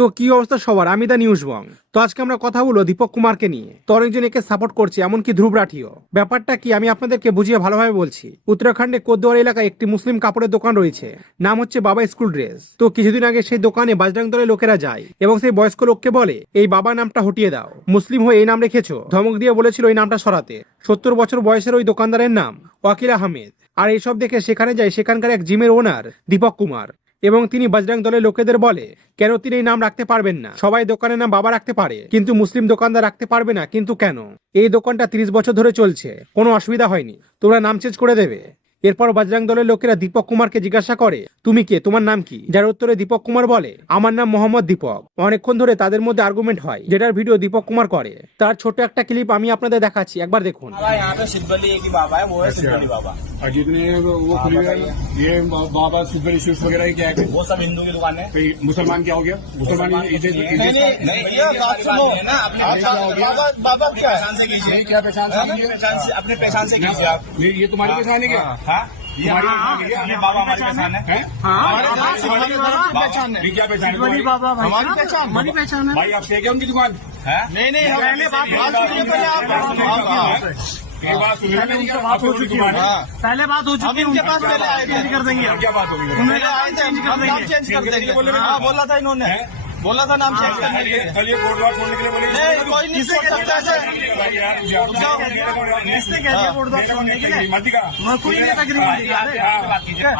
তো কি অবস্থা সবার, আমি দা নিউজ বং। তো আজকে আমরা কথা বলবো দীপক কুমারকে নিয়ে। তো অনেকজন একে সাপোর্ট করছে, এমনকি ধ্রুব রাঠিও। ব্যাপারটা কি আমি আপনাদেরকে বুঝিয়ে ভালোভাবে বলছি। উত্তরাখণ্ডে কোতদুয়ার এলাকায় একটি মুসলিম কাপড়ের দোকান রয়েছে, নাম হচ্ছে বাবা স্কুল ড্রেস। তো কিছুদিন আগে সেই দোকানে বাজরাং দলের লোকেরা যায় এবং সেই বয়স্ক লোককে বলে এই বাবা নামটা হটিয়ে দাও, মুসলিম হয়ে এই নাম রেখেছো। ধমক দিয়ে বলেছিল এই নামটা সরাতে। 70 বছর বয়সের ওই দোকানদারের নাম ওয়াকিল আহমেদ। আর এইসব দেখে সেখানে যায় সেখানকার এক জিমের ওনার দীপক কুমার, এবং তিনি বজরং দলের লোকেদের বলে কেন তিনি এই নাম রাখতে পারবেন না। সবাই দোকানের নাম বাবা রাখতে পারে, কিন্তু মুসলিম দোকানদার রাখতে পারবে না। কিন্তু কেন? এই দোকানটা 30 বছর ধরে চলছে, কোনো অসুবিধা হয়নি, তোমরা নাম চেঞ্জ করে দেবে। এরপর বজরং দলের লোকেরা দীপক কুমারকে জিজ্ঞাসা করে তুমি কে, তোমার নাম কি? যার উত্তরে দীপক কুমার বলে আমার নাম মোহাম্মদ দীপক। অনেকক্ষণ ধরে তাদের মধ্যে আর্গুমেন্ট হয়, যেটার ভিডিও দীপক কুমার করে। তার ছোট একটা ক্লিপ আমি আপনাদের দেখাচ্ছি, একবার দেখুন। जितने वो खुली है ये बाबा सिद्धली शूज वगैरह क्या है? वो सब हिंदू की दुकान है। मुसलमान क्या हो गया? मुसलमान बाबा क्या पहचान से कीजिए, क्या पहचान अपने पहचान से कीजिए आप। ये तुम्हारी पहचान है क्या? ये बाबा हमारी पहचान है। ये क्या पहचान है? हमारी पहचान है भाई आप से क्या उनकी दुकान? नहीं ये बात सुनिए ना, उनसे बात हो चुकी है। पहले बात हो चुकी है, उनके पास पहले आए थे, चेंज कर देंगे। क्या बात होगी? चेंज कर देंगे। बोला था इन्होंने, बोला था नाम चेंज करने के लिए। कल ये कोर्ट वार्ड छोड़ने के लिए बोले कोई नहीं छोड़ सकता ऐसे। किसने कह दिया वोट दो छोड़ने के लिए? मत दिखा। मैं खुद ही नहीं तक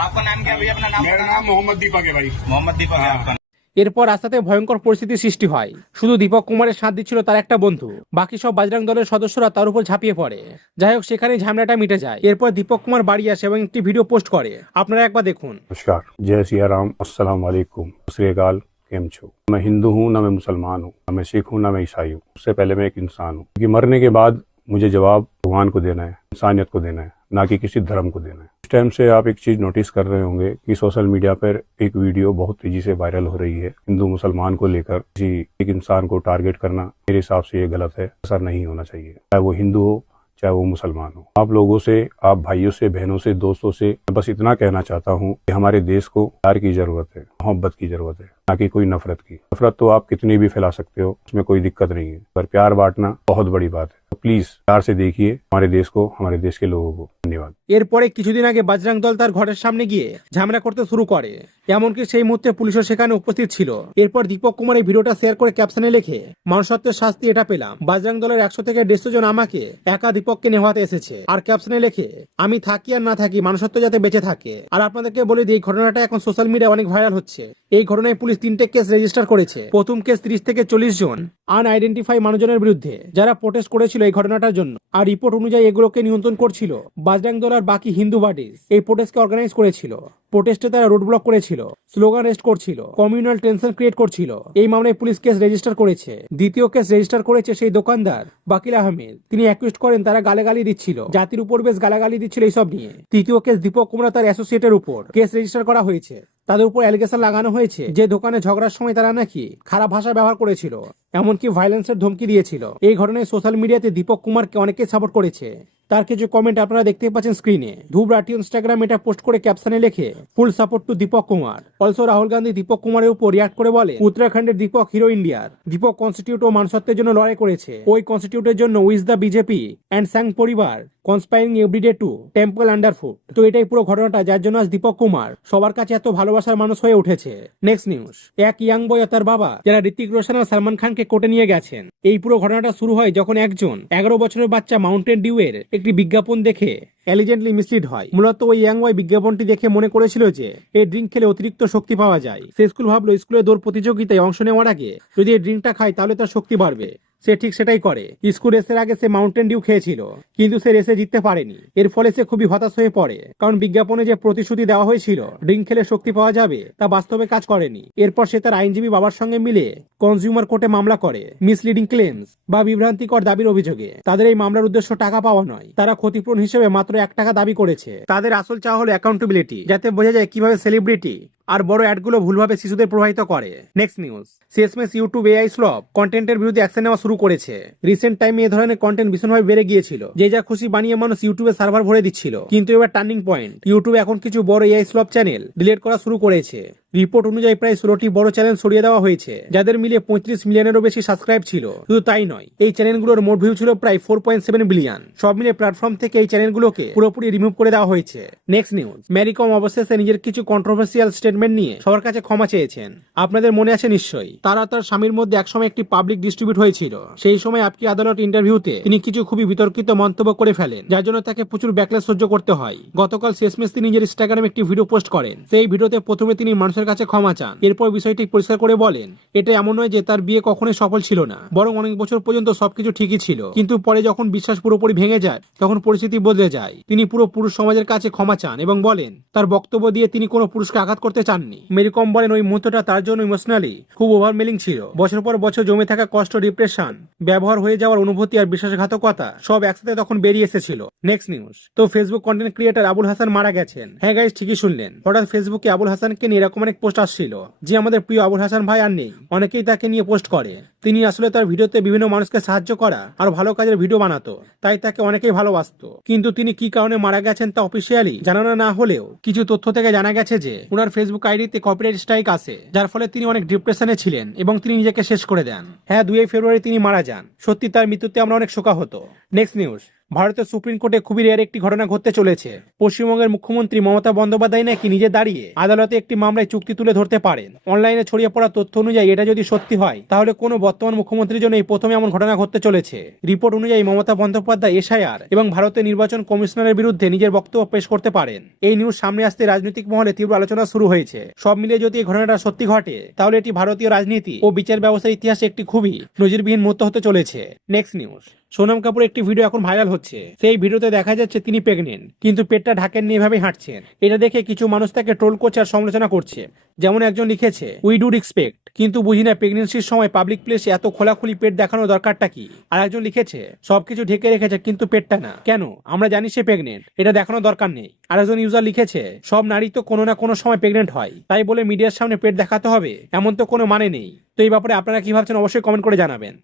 आपका नाम क्या भैया? अपना नाम। मेरा नाम मोहम्मद दीपक है भाई। मोहम्मद दीपक है आपका। এরপর রাস্তাতে ভয়ঙ্কর পরিস্থিতির সৃষ্টি হয়। শুধু দীপক কুমারের সাথ দিচ্ছিল তার একটা বন্ধু, বাকি সব বজরং দলের সদস্যরা তার উপর ঝাঁপিয়ে পড়ে। যাই হোক, সেখানে ঝামেলাটা মিটে যায়। এরপর দীপক কুমার বাড়ি আসে এবং একটি ভিডিও পোস্ট করে, আপনারা একবার দেখুন। नमस्कार, जय सिया राम, अस्सलाम वालेकुम, सत केम छो। मैं हिंदू हूँ, ना मैं मुसलमान हूँ, ना मैं सिख हूँ, ना मैं ईसाई हूँ। उससे पहले मैं एक इंसान हूँ, क्योंकि मरने के बाद मुझे जवाब भगवान को देना है, इंसानियत को देना है, ना कि किसी धर्म को देना है। इस टाइम से आप एक चीज नोटिस कर रहे होंगे कि सोशल मीडिया पर एक वीडियो बहुत तेजी से वायरल हो रही है। हिंदू मुसलमान को लेकर किसी एक इंसान को टारगेट करना मेरे हिसाब से ये गलत है, ऐसा नहीं होना चाहिए। चाहे वो हिंदू हो, चाहे वो मुसलमान हो। आप लोगों से, आप भाइयों से, बहनों से, दोस्तों से बस इतना कहना चाहता हूँ कि हमारे देश को प्यार की जरूरत है, मोहब्बत की जरूरत है, ना कि कोई नफरत की। नफरत तो आप कितनी भी फैला सकते हो, उसमें कोई दिक्कत नहीं है, पर प्यार बांटना बहुत बड़ी बात है। तो प्लीज प्यार से देखिए हमारे देश को, हमारे देश के लोगों को। धन्यवाद। এরপরে কিছুদিন আগে বজরং দল তার ঘরের সামনে গিয়ে ঝামেলা করতে শুরু করে, এমনকি সেই মুহূর্তে পুলিশও সেখানে উপস্থিত ছিল। এরপর দীপক কুমার এই ভিডিওটা শেয়ার করে ক্যাপশনে লেখে মানুষত্বের শাস্তি এটা পেলাম, বজরং দলের 100 থেকে 150 জন আমাকে একা দীপককে নেওয়াতে এসেছে। আর ক্যাপশনে লেখে আমি থাকি আর না থাকি, মানুষত্ব যাতে বেঁচে থাকে। আর আপনাদেরকে বলে দিই, এই ঘটনাটা এখন সোশ্যাল মিডিয়ায় অনেক ভাইরাল হচ্ছে। এই ঘটনায় পুলিশ 3টে কেস রেজিস্টার করেছে। প্রথম কেস 30 থেকে 40 জন আনআইডেন্টিফাই মানুষজনের বিরুদ্ধে, যারা প্রোটেস্ট করেছিল এই ঘটনাটার জন্য। আর রিপোর্ট অনুযায়ী এগুলোকে নিয়ন্ত্রণ করছিল বজরং দল আর বাকি হিন্দু পার্টিস। এই প্রোটেস্টকে অর্গানাইজ করেছিল। প্রোটেস্টে তারা রোড ব্লক করেছিল, স্লোগান রেস্ট করছিল, কমিউনাল টেনশন ক্রিয়েট করছিল। এই মামলায় পুলিশ কেস রেজিস্টার করেছে। দ্বিতীয় কেস রেজিস্টার করেছে সেই দোকানদার ওয়াকিল আহমেদ। তিনি অ্যাকিউজ করেন তারা গালাগালি দিচ্ছিল, জাতির উপর বেশ গালাগালি দিচ্ছিল এইসব নিয়ে। তৃতীয় কেস দীপক কুমার তার অ্যাসোসিয়েটের উপর কেস রেজিস্টার করা হয়েছে। তাদের উপর অ্যালিগেশন লাগানো হয়েছে যে দোকানে ঝগড়ার সময় তারা নাকি খারাপ ভাষা ব্যবহার করেছিল, এমনকি ভায়োলেন্সের ধমকি দিয়েছিল। এই ঘটনায় সোশ্যাল মিডিয়াতে দীপক কুমারকে অনেকেই সাপোর্ট করেছে। তার কিছু কমেন্ট আপনারা দেখতে পাচ্ছেন স্ক্রিনে। ধ্রুব রাঠি ইনস্টাগ্রাম এটা পোস্ট করে ক্যাপশনে লেখে full support to Deepak Kumar. Also Rahul Gandhi Deepak কুমারের উপর রিয়াক্ট করে বলে উত্তরাখণ্ডের দীপক হিরো ইন্ডিয়ার। দীপক কনস্টিটিউট ও মানুষত্বের জন্য লড়াই করেছে। ওই কনস্টিটিউটের জন্য with the BJP and Sangh Parivar conspiring everyday to trample underfoot. তো এটাই পুরো ঘটনাটা, যার জন্য আজ দীপক কুমার সবার কাছে এত ভালোবাসার মানুষ হয়ে উঠেছে। নেক্সট নিউজ, এক ইয়াং বয় ও তার বাবা যারা ঋতিক রোশন আর সালমান খানকে কোর্টে নিয়ে গেছেন। এই পুরো ঘটনাটা শুরু হয় যখন একজন 11 বছরের বাচ্চা মাউন্টেন ডিউ এর একটি বিজ্ঞাপন দেখে এলিজেন্টলি মিসলিড হয়। মূলত ওই ইয়াং বয় বিজ্ঞাপনটি দেখে মনে করেছিল যে এই ড্রিঙ্ক খেলে অতিরিক্ত শক্তি পাওয়া যায়। সে স্কুল ভাবলো স্কুলে দৌড় প্রতিযোগিতায় অংশ নেওয়ার আগে যদি এই ড্রিঙ্কটা খায় তাহলে তার শক্তি বাড়বে। সে ঠিক সেটাই করে। স্কুল রেসের আগে সে মাউন্টেন ডিউ খেয়েছিল, কিন্তু সে রেসে জিততে পারেনি। এর ফলে সে খুবই হতাশ হয়ে পড়ে, কারণ বিজ্ঞাপনে যে প্রতিশ্রুতি দেওয়া হয়েছিল ড্রিঙ্ক খেলে শক্তি পাওয়া যাবে তা বাস্তবে কাজ করেনি। এরপর সে তার আইনজীবী বাবার সঙ্গে মিলে কনজিউমার কোর্টে মামলা করে মিসলিডিং ক্লেমস বা বিভ্রান্তিকর দাবির অভিযোগে। তাদের এই মামলার উদ্দেশ্য টাকা পাওয়া নয়, তারা ক্ষতিপূরণ হিসেবে মাত্র 1 টাকা দাবি করেছে। তাদের আসল চাওয়া হলো অ্যাকাউন্টেবিলিটি, যাতে বোঝা যায় কিভাবে সেলিব্রিটি আর বড় অ্যাডগুলো ভুলভাবে শিশুদের প্রভাবিত করে। নেক্সট নিউজ, শেষমেশ ইউটিউব এআই স্লপ কন্টেন্টের বিরুদ্ধে অ্যাকশন নেওয়া শুরু করেছে। রিসেন্ট টাইমে এ ধরনের কন্টেন্ট ভীষণভাবে বেড়ে গিয়েছিল, যে যা খুশি বানিয়ে মানুষ ইউটিউবে সার্ভার ভরে দিচ্ছিল। কিন্তু এবার টার্নিং পয়েন্ট, ইউটিউব এখন কিছু বড় এআই স্লপ চ্যানেল ডিলিট করা শুরু করেছে। রিপোর্ট অনুযায়ী প্রায় 16টি বড় চ্যানেল সরিয়ে দেওয়া হয়েছে, যাদের মিলিয়ে 35 মিলিয়নেরও বেশি সাবস্ক্রাইব ছিল। শুধু তাই নয়, এই চ্যানেলগুলোর মোট ভিউ ছিল প্রায় 4.7 বিলিয়ন। সব মিলে প্ল্যাটফর্ম থেকে এই চ্যানেলগুলোকে পুরোপুরি রিমুভ করে দেওয়া হয়েছে। নেক্সট নিউজ, ম্যারি কম অবশেষে নিজের কিছু কন্ট্রোভার্সিয়াল স্টেটমেন্ট নিয়ে সবার কাছে ক্ষমা চেয়েছেন। আপনাদের মনে আছে নিশ্চয়ই, তারা তার স্বামীর মধ্যে একসময় একটি পাবলিক ডিস্ট্রিবিউট হয়েছিল। সেই সময় আপকি আদালত ইন্টারভিউতে তিনি কিছু খুবই বিতর্কিত মন্তব্য করে ফেলেন, যার জন্য তাকে প্রচুর ব্যাকল্যাশ সহ্য করতে হয়। গতকাল শেষমেশ তিনি নিজের ইনস্টাগ্রামে একটি ভিডিও পোস্ট করেন। সেই ভিডিওতে প্রথমে তিনি মানুষের কাছে ক্ষমা চান, এরপর বিষয়টি পরিষ্কার করে বলেন এটা এমন নয় যে তার বিয়ে কখনোই সফল ছিল না, বরং অনেক বছর পর্যন্ত সবকিছু ঠিকই ছিল, কিন্তু পরে যখন বিশ্বাস পুরোপুরি ভেঙে যায় তখন পরিস্থিতি বদলে যায়। তিনি পুরো পুরুষ সমাজের কাছে ক্ষমা চান এবং বলেন তার বক্তব্য দিয়ে তিনি কোনো পুরুষকে আঘাত করতে চাননি। মেরি কম বলেন ওই মুহূর্তটা তার জন্য ইমোশনালি খুব ওভারমেলিং ছিল। বছর পর বছর জমে থাকা কষ্ট, ডিপ্রেশন, ব্যবহার হয়ে যাওয়ার অনুভূতি আর বিশ্বাসঘাতকতা সব একসাথে তখন বেরিয়ে এসেছিল। নেক্সট নিউজ, তো Facebook content creator Abul Hasan মারা গেছেন। হ্যাঁ গাইস, ঠিকই শুনলেন। হঠাৎ ফেসবুকে আবুল হাসানকে নিয়ে এরকম অনেক পোস্ট আসছিল যে আমাদের প্রিয় আবুল হাসান ভাই আর নেই। অনেকেই তাকে নিয়ে পোস্ট করে। তিনি আসলে তার ভিডিওতে বিভিন্ন মানুষকে সাহায্য করা আর ভালো কাজের ভিডিও বানাতো, তাই তাকে অনেকেই ভালোবাসতো। কিন্তু তিনি কি কারণে মারা গেছেন তা অফিসিয়ালি জানানো না হলেও কিছু তথ্য থেকে জানা গেছে যে ওনার ফেসবুক আইডিতে কপিরাইট স্ট্রাইক আছে, যার ফলে তিনি অনেক ডিপ্রেশনে ছিলেন এবং তিনি নিজেকে শেষ করে দেন। হ্যাঁ, 2 ফেব্রুয়ারি তিনি মারা যান। সত্যি তার মৃত্যুতে আমরা অনেক শোকাহত। নেক্সট নিউজ, ভারতের সুপ্রিম কোর্টে খুবই রেয়ার একটি ঘটনা ঘটতে চলেছে। পশ্চিমবঙ্গের মুখ্যমন্ত্রী মমতা বন্দ্যোপাধ্যায় নাকি নিজে দাঁড়িয়ে আদালতে একটি মামলায় চুক্তি তুলে ধরতে পারেন। অনলাইনে ছড়িয়ে পড়া তথ্য অনুযায়ী এটা যদি সত্যি হয় তাহলে কোনো বর্তমান মুখ্যমন্ত্রীর জন্য এই প্রথমে এমন ঘটনা ঘটতে চলেছে। রিপোর্ট অনুযায়ী মমতা বন্দ্যোপাধ্যায় এসআইআর এবং ভারতের নির্বাচন কমিশনারের বিরুদ্ধে নিজের বক্তব্য পেশ করতে পারেন। এই নিউজ সামনে আসতে রাজনৈতিক মহলে তীব্র আলোচনা শুরু হয়েছে। সব মিলিয়ে যদি এই ঘটনাটা সত্যি ঘটে তাহলে এটি ভারতীয় রাজনীতি ও বিচার ব্যবস্থার ইতিহাসে একটি খুবই নজিরবিহীন মুহূর্ত হতে চলেছে। নেক্সট নিউজ, সোনাম কাপুর একটি ভিডিও এখন ভাইরাল হচ্ছে। সেই ভিডিওতে দেখা যাচ্ছে তিনি প্রেগনেন্ট, কিন্তু পেটটা ঢাকেন নিয়ে এভাবেই হাঁটছেন। এটা দেখে কিছু মানুষ তাকে ট্রোল করছে আর সমালোচনা করছে। যেমন একজন লিখেছে উই ডু রিসপেক্ট, কিন্তু বুঝি না প্রেগনেন্সির সময় পাবলিক প্লেসে এত খোলাখুলি পেট দেখানোর দরকারটা কি। আর একজন লিখেছে সবকিছু ঢেকে রেখেছে কিন্তু পেটটা না, কেন? আমরা জানি সে প্রেগনেন্ট, এটা দেখানোর দরকার নেই। আর একজন ইউজার লিখেছে সব নারী তো কোনো না কোনো সময় প্রেগনেন্ট হয়, তাই বলে মিডিয়ার সামনে পেট দেখাতে হবে এমন তো কোনো মানে নেই। তো এই ব্যাপারে আপনারা কি ভাবছেন অবশ্যই কমেন্ট করে জানাবেন।